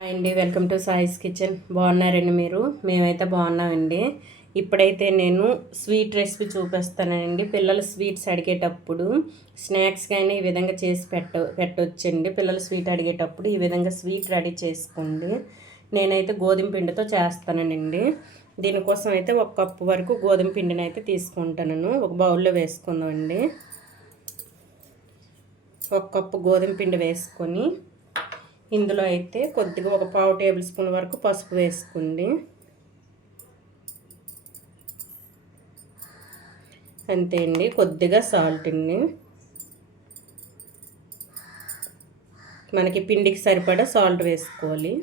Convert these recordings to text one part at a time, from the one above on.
Hi అండి, welcome to సాయిస్ kitchen. బాగున్నారండి మీరు? మేమైతే బాగున్నామండి. ఇప్పుడైతే నేను స్వీట్ రెసిపీ చూపిస్తానండి. పిల్లలు స్వీట్స్ అడిగేటప్పుడు స్నాక్స్గా ఈ విధంగా చేసి పెట్టొచ్చండి. పిల్లలు స్వీట్ అడిగేటప్పుడు ఈ విధంగా స్వీట్ రెడీ చేసుకోండి. నేనైతే గోధుమ పిండితో చేస్తానండి. దీనికోసం అయితే 1 కప్పు వరకు గోధుమ పిండిని అయితే తీసుకుంటాను. ఒక బౌల్లో వేసుకుందామండి. 1 కప్పు గోధుమ పిండి వేసుకొని ఇందులో అయితే కొద్దిగా 1/4 టేబుల్ స్పూన్ వరకు పసుపు వేసుకోండి. అంతే అండి. కొద్దిగా సాల్ట్ అండి. మనకి పిండికి సరిపడా సాల్ట్ వేసుకోవాలి.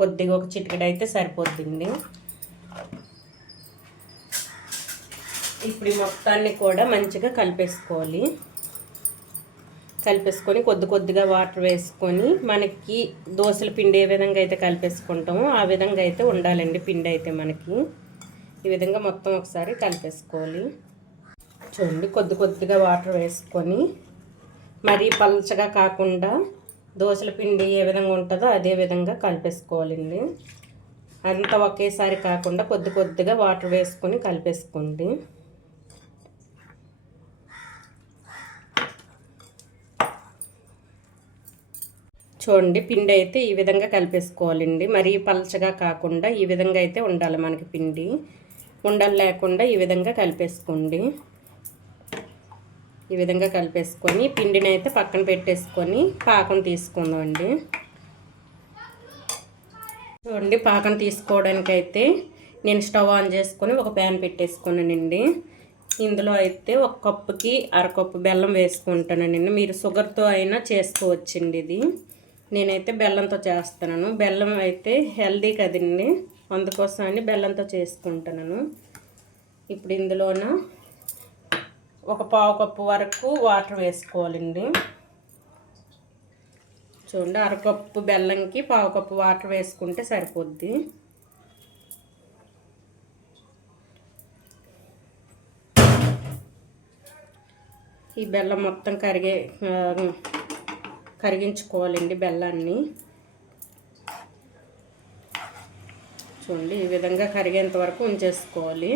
కొద్దిగా ఒక చిటికెడు అయితే సరిపోతుంది. ఇప్పుడు ఈ మొత్తాన్ని కూడా మంచిగా కలిపేసుకొని కొద్దిగా వాటర్ వేసుకొని మనకి దోశల పిండి ఏ విధంగా అయితే కలిపేసుకుంటామో ఆ విధంగా అయితే ఉండాలండి. పిండి అయితే మనకి ఈ విధంగా మొత్తం ఒకసారి కలిపేసుకోవాలి. చూడండి, కొద్దిగా వాటర్ వేసుకొని మరీ పల్చగా కాకుండా దోశల పిండి ఏ విధంగా ఉంటుందో అదే విధంగా కలిపేసుకోవాలండి. అంతా ఒకేసారి కాకుండా కొద్దిగా వాటర్ వేసుకొని కలిపేసుకోండి. చూడండి, పిండి అయితే ఈ విధంగా కలిపేసుకోవాలండి. మరీ పల్చగా కాకుండా ఈ విధంగా అయితే ఉండాలి మనకి పిండి. ఉండలు లేకుండా ఈ విధంగా కలిపేసుకోండి. ఈ విధంగా కలిపేసుకొని పిండిని అయితే పక్కన పెట్టేసుకొని పాకం తీసుకుందామండి. చూడండి, పాకం తీసుకోవడానికైతే నేను స్టవ్ ఆన్ చేసుకొని ఒక ప్యాన్ పెట్టేసుకున్నానండి. ఇందులో అయితే 1 కప్పుకి 1/2 కప్పు బెల్లం వేసుకుంటానండి. మీరు షుగర్తో అయినా చేసుకోవచ్చండి. ఇది నేనైతే బెల్లంతో చేస్తున్నాను. బెల్లం అయితే హెల్దీ కదండి, అందుకోసం అని బెల్లంతో చేసుకుంటున్నాను. ఇప్పుడు ఇందులోన 1/4 కప్పు వరకు వాటర్ వేసుకోవాలండి. చూడండి, 1/2 కప్పు బెల్లంకి 1/4 కప్పు వాటర్ వేసుకుంటే సరిపోద్ది. ఈ బెల్లం మొత్తం కరిగించుకోవాలండి బెల్లాన్ని. చూడండి, ఈ విధంగా కరిగేంత వరకు ఉంచేసుకోవాలి.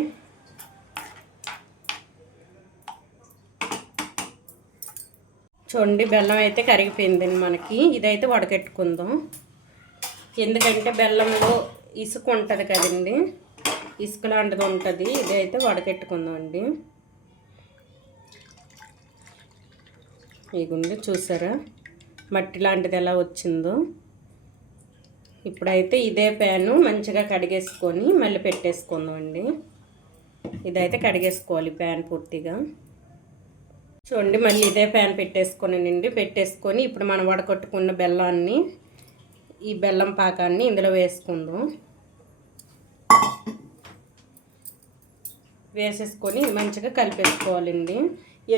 చూడండి, బెల్లం అయితే కరిగిపోయిందండి మనకి. ఇదైతే వడకెట్టుకుందాం. ఎందుకంటే బెల్లంలో ఇసుక ఉంటుంది కదండి, ఇసుక లాంటిది ఉంటుంది. ఇదైతే వడకెట్టుకుందాం అండి. ఇగుండి చూసారా మట్టి లాంటిది ఎలా వచ్చిందో. ఇప్పుడైతే ఇదే ప్యాను మంచిగా కడిగేసుకొని మళ్ళీ పెట్టేసుకుందామండి. ఇదైతే కడిగేసుకోవాలి ప్యాన్ పూర్తిగా. చూడండి, మళ్ళీ ఇదే ప్యాన్ పెట్టేసుకొని ఇప్పుడు మనం వడకొట్టుకున్న బెల్లాన్ని, ఈ బెల్లం పాకాన్ని ఇందులో వేసుకుందాం. వేసేసుకొని మంచిగా కలిపేసుకోవాలండి.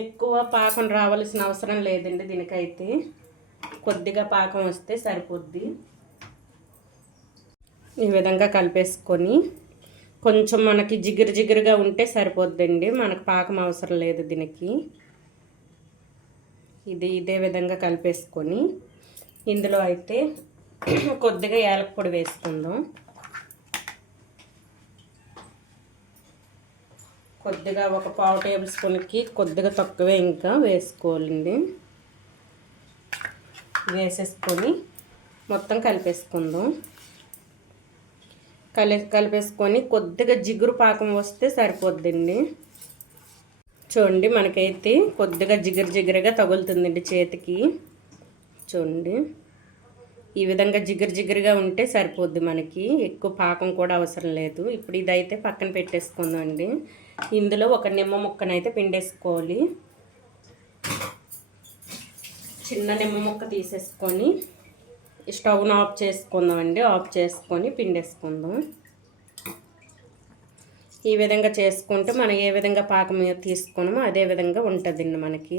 ఎక్కువ పాకం రావాల్సిన అవసరం లేదండి. దీనికైతే కొద్దిగా పాకం వస్తే సరిపోద్ది. ఈ విధంగా కలిపేసుకొని కొంచెం మనకి జిగురుగా ఉంటే సరిపోద్దండి. మనకు పాకం అవసరం లేదు దీనికి. ఇదే విధంగా కలిపేసుకొని ఇందులో అయితే కొద్దిగా యాలక పొడి వేసుకుందాం. కొద్దిగా 1/4 టేబుల్ స్పూన్కి కొద్దిగా తక్కువే ఇంకా వేసుకోవాలండి. వేసేసుకొని మొత్తం కలిపేసుకుందాం. కలిపేసుకొని కొద్దిగా జిగురు పాకం వస్తే సరిపోద్దండి. చూడండి, మనకైతే కొద్దిగా జిగురుగా తగులుతుందండి చేతికి. చూడండి, ఈ విధంగా జిగురుగా ఉంటే సరిపోద్ది మనకి. ఎక్కువ పాకం కూడా అవసరం లేదు. ఇప్పుడు ఇదైతే పక్కన పెట్టేసుకుందాం అండి. ఇందులో ఒక నిమ్మ ముక్కనైతే పిండేసుకోవాలి. చిన్న నిమ్మ ముక్క తీసేసుకొని స్టవ్ను ఆఫ్ చేసుకుందామండి. ఆఫ్ చేసుకొని పిండేసుకుందాం. ఈ విధంగా చేసుకుంటే మనం ఏ విధంగా పాకం తీసుకున్నామో అదే విధంగా ఉంటుందండి మనకి.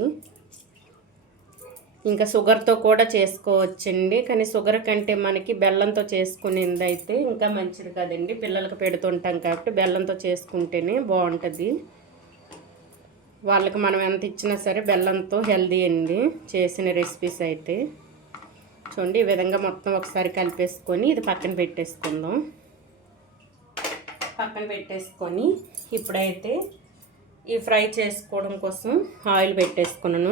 ఇంకా షుగర్తో కూడా చేసుకోవచ్చండి, కానీ షుగర్ కంటే మనకి బెల్లంతో చేసుకునేది అయితే ఇంకా మంచిది కదండి. పిల్లలకు పెడుతుంటాం కాబట్టి బెల్లంతో చేసుకుంటేనే బాగుంటుంది. వాళ్ళకి మనం ఎంత ఇచ్చినా సరే బెల్లంతో హెల్దీ అండి చేసిన రెసిపీస్ అయితే. చూడండి ఈ విధంగా మొత్తం ఒకసారి కలిపేసుకొని ఇది పక్కన పెట్టేసుకుందాం. పక్కన పెట్టేసుకొని ఇప్పుడైతే ఈ ఫ్రై చేసుకోవడం కోసం ఆయిల్ పెట్టేసుకున్నాను.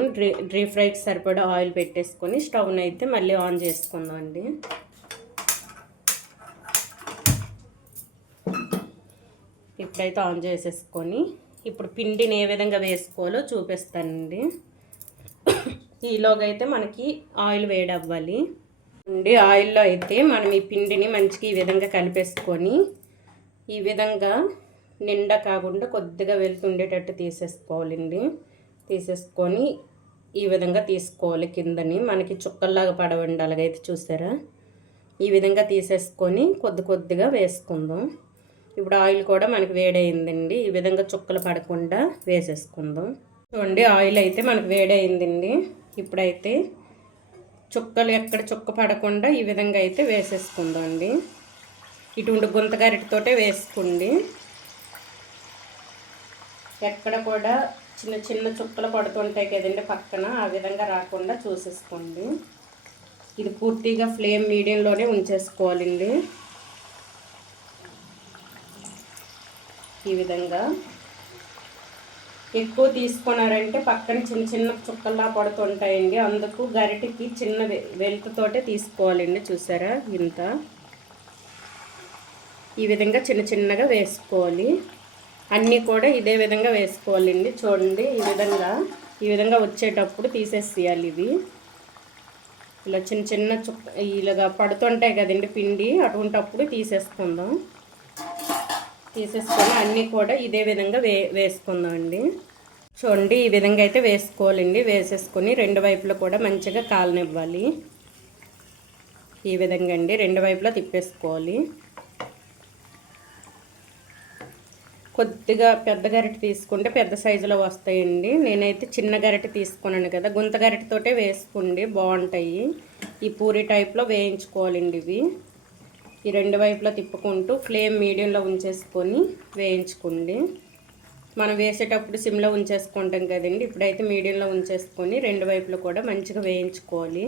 డీప్ ఫ్రైకి సరిపడా ఆయిల్ పెట్టేసుకొని స్టవ్ని అయితే మళ్ళీ ఆన్ చేసుకుందాం అండి. ఇప్పుడైతే ఆన్ చేసేసుకొని ఇప్పుడు పిండిని ఏ విధంగా వేసుకోవాలో చూపిస్తానండి. ఈలోగా అయితే మనకి ఆయిల్ వేడవ్వాలి అండి. ఆయిల్లో అయితే మనం ఈ పిండిని మంచిగా ఈ విధంగా కలిపేసుకొని ఈ విధంగా నిండా కాకుండా కొద్దిగా వెళ్తుండేటట్టు తీసేసుకోవాలండి. తీసేసుకొని ఈ విధంగా తీసుకోవాలి. కిందని మనకి చుక్కల్లాగా పడవండి. అలాగైతే చూసారా, ఈ విధంగా తీసేసుకొని కొద్దిగా వేసుకుందాం. ఇప్పుడు ఆయిల్ కూడా మనకి వేడయిందండి. ఈ విధంగా చుక్కలు పడకుండా వేసేసుకుందాం. చూడండి ఆయిల్ అయితే మనకి వేడయిందండి. ఇప్పుడైతే చుక్కలు ఎక్కడ చుక్క పడకుండా ఈ విధంగా అయితే వేసేసుకుందాం అండి. ఇటువంటి గుంత గరిటతోటే వేసుకోండి. ఎక్కడ కూడా చిన్న చిన్న చుక్కలు పడుతుంటాయి కదండి పక్కన, ఆ విధంగా రాకుండా చూసేసుకోండి. ఇది పూర్తిగా ఫ్లేమ్ మీడియంలోనే ఉంచేసుకోవాలండి. ఈ విధంగా ఎక్కువ తీసుకున్నారంటే పక్కన చిన్న చిన్న చుక్కల్లా పడుతుంటాయండి. అందుకు గరిటెకి చిన్న వెలుతుతోటే తీసుకోవాలండి. చూసారా, ఇంత ఈ విధంగా చిన్న చిన్నగా వేసుకోవాలి. అన్నీ కూడా ఇదే విధంగా వేసుకోవాలండి. చూడండి ఈ విధంగా వచ్చేటప్పుడు తీసేసేయాలి. ఇవి ఇలా చిన్న చిన్న చుక్క ఇలాగా పడుతుంటాయి కదండి పిండి, అటువంటప్పుడు తీసేసుకుందాం. తీసేసుకొని అన్నీ కూడా ఇదే విధంగా వేసుకుందాం అండి. చూడండి ఈ విధంగా అయితే వేసుకోవాలండి. వేసేసుకొని రెండు వైపులా కూడా మంచిగా కాలనివ్వాలి. ఈ విధంగా అండి రెండు వైపులా తిప్పేసుకోవాలి. కొద్దిగా పెద్ద గరిటె తీసుకుంటే పెద్ద సైజులో వస్తాయండి. నేనైతే చిన్న గరిటె తీసుకున్నాను కదా, గుంత గరిటెతోటే వేసుకోండి, బాగుంటాయి. ఈ పూరి టైప్లో వేయించుకోవాలండి. ఇవి ఈ రెండు వైపులా తిప్పుకుంటూ ఫ్లేమ్ మీడియంలో ఉంచేసుకొని వేయించుకోండి. మనం వేసేటప్పుడు సిమ్లో ఉంచేసుకుంటాం కదండి, ఇప్పుడైతే మీడియంలో ఉంచేసుకొని రెండు వైపులా కూడా మంచిగా వేయించుకోవాలి.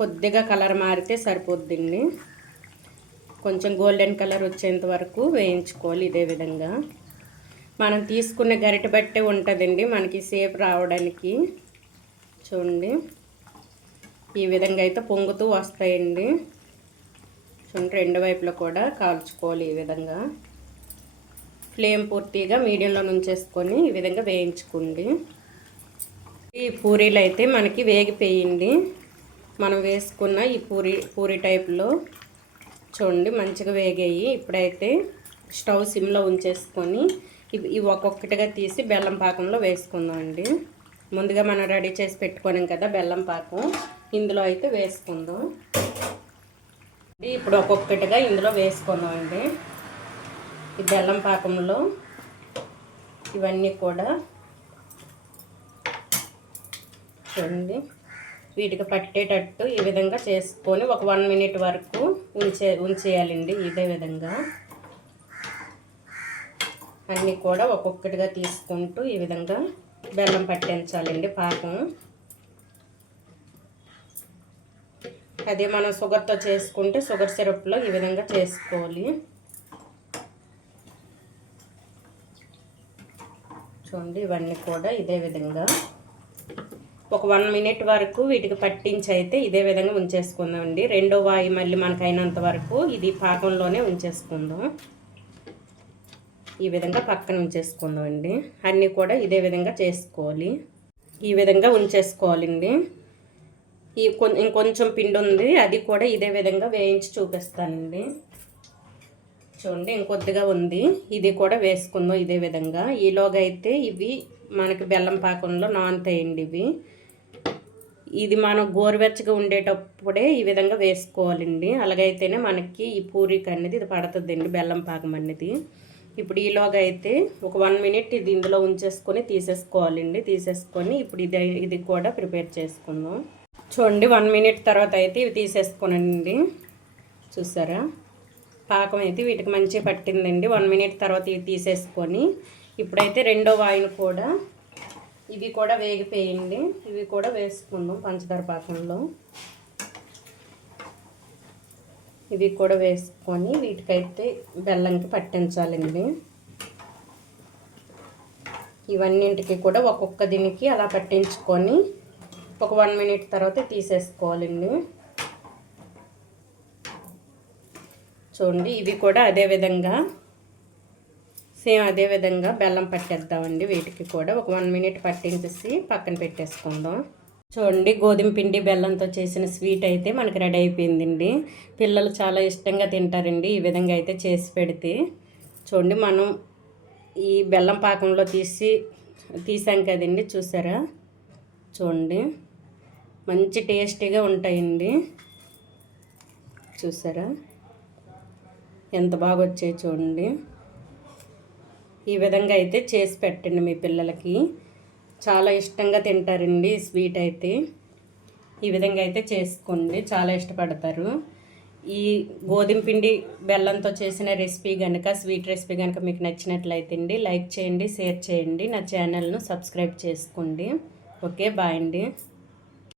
కొద్దిగా కలర్ మారితే సరిపోద్దండి. కొంచెం గోల్డెన్ కలర్ వచ్చేంత వరకు వేయించుకోవాలి. ఇదే విధంగా మనం తీసుకునే గరిటె బట్టే ఉంటుందండి మనకి సేపు రావడానికి. చూడండి ఈ విధంగా అయితే పొంగుతూ వస్తాయండి. చూడండి రెండు వైపులా కూడా కాల్చుకోవాలి. ఈ విధంగా ఫ్లేమ్ పూర్తిగా మీడియంలో ఉంచేసుకొని ఈ విధంగా వేయించుకోండి. ఈ పూరీలు అయితే మనకి వేగిపోయింది. మనం వేసుకున్న ఈ పూరీ టైప్లో చూడండి మంచిగా వేగాయి. ఇప్పుడైతే స్టవ్ సిమ్లో ఉంచేసుకొని ఇవి ఒక్కొక్కటిగా తీసి బెల్లం పాకంలో వేసుకుందాం అండి. ముందుగా మనం రెడీ చేసి పెట్టుకోలేం కదా బెల్లం పాకం, ఇందులో అయితే వేసుకుందాం. ఇప్పుడు ఒక్కొక్కటిగా ఇందులో వేసుకుందాం అండి. ఈ బెల్లం పాకంలో ఇవన్నీ కూడా చూడండి వీటికి పట్టేటట్టు ఈ విధంగా చేసుకొని ఒక 1 మినిట్ వరకు ఉంచేయాలండి. ఇదే విధంగా అన్నీ కూడా ఒక్కొక్కటిగా తీసుకుంటూ ఈ విధంగా బెల్లం పట్టించాలండి పాకం. అదే మనం షుగర్తో చేసుకుంటే షుగర్ సిరప్లో ఈ విధంగా చేసుకోవాలి. చూడండి ఇవన్నీ కూడా ఇదే విధంగా ఒక 1 మినిట్ వరకు వీటికి పట్టించి అయితే ఇదే విధంగా ఉంచేసుకుందామండి. రెండో వాయి మళ్ళీ మనకు అయినంత వరకు ఇది పాకంలోనే ఉంచేసుకుందాం. ఈ విధంగా పక్కన ఉంచేసుకుందాం అండి. అన్నీ కూడా ఇదే విధంగా చేసుకోవాలి. ఈ విధంగా ఉంచేసుకోవాలండి. ఇంకొంచెం పిండి ఉంది, అది కూడా ఇదే విధంగా వేయించి చూపిస్తానండి. చూడండి ఇంకొద్దిగా ఉంది, ఇది కూడా వేసుకుందాం ఇదే విధంగా. ఈలోగా అయితే ఇవి మనకి బెల్లం పాకంలో నానుతాయండి. ఇది మనం గోరువెచ్చగా ఉండేటప్పుడే ఈ విధంగా వేసుకోవాలండి. అలాగైతేనే మనకి ఈ పూరీకి అనేది ఇది పడుతుందండి బెల్లం పాకం అనేది. ఇప్పుడు ఈలోగా అయితే ఒక 1 మినిట్ ఇది ఇందులో ఉంచేసుకొని తీసేసుకోవాలండి. తీసేసుకొని ఇప్పుడు ఇది కూడా ప్రిపేర్ చేసుకుందాం. చూడండి 1 మినిట్ తర్వాత అయితే ఇవి తీసేసుకోనండి. చూసారా పాకం అయితే వీటికి మంచిగా పట్టిందండి. 1 మినిట్ తర్వాత ఇవి తీసేసుకొని ఇప్పుడైతే రెండో వాయిని కూడా ఇవి కూడా వేగిపోయింది. ఇవి కూడా వేసుకుందాం పంచదార పాకంలో. ఇవి కూడా వేసుకొని వీటికైతే బెల్లంకి పట్టించాలండి. ఇవన్నింటికి కూడా ఒక్కొక్క దీనికి అలా పట్టించుకొని ఒక 1 మినిట్ తర్వాత తీసేసుకోవాలండి. చూడండి, ఇవి కూడా అదే విధంగా బెల్లం పట్టేద్దామండి. వీటికి కూడా ఒక 1 మినిట్ పట్టించేసి పక్కన పెట్టేసుకుందాం. చూడండి, గోధుమ పిండి బెల్లంతో చేసిన స్వీట్ అయితే మనకి రెడీ అయిపోయిందండి. పిల్లలు చాలా ఇష్టంగా తింటారండి ఈ విధంగా అయితే చేసి పెడితే. చూడండి, మనం ఈ బెల్లం పాకంలో తీసాం కదండి, చూసారా? చూడండి, మంచి టేస్టీగా ఉంటాయండి. చూసారా ఎంత బాగా వచ్చాయి? చూడండి, ఈ విధంగా అయితే చేసి పెట్టండి మీ పిల్లలకి, చాలా ఇష్టంగా తింటారండి ఈ స్వీట్ అయితే. ఈ విధంగా అయితే చేసుకోండి, చాలా ఇష్టపడతారు. ఈ గోధుమ పిండి బెల్లంతో చేసిన రెసిపీ కనుక, స్వీట్ రెసిపీ కనుక మీకు నచ్చినట్లయితే అండి లైక్ చేయండి, షేర్ చేయండి, నా ఛానల్ను సబ్స్క్రైబ్ చేసుకోండి. ఓకే, బాయ్ అండి.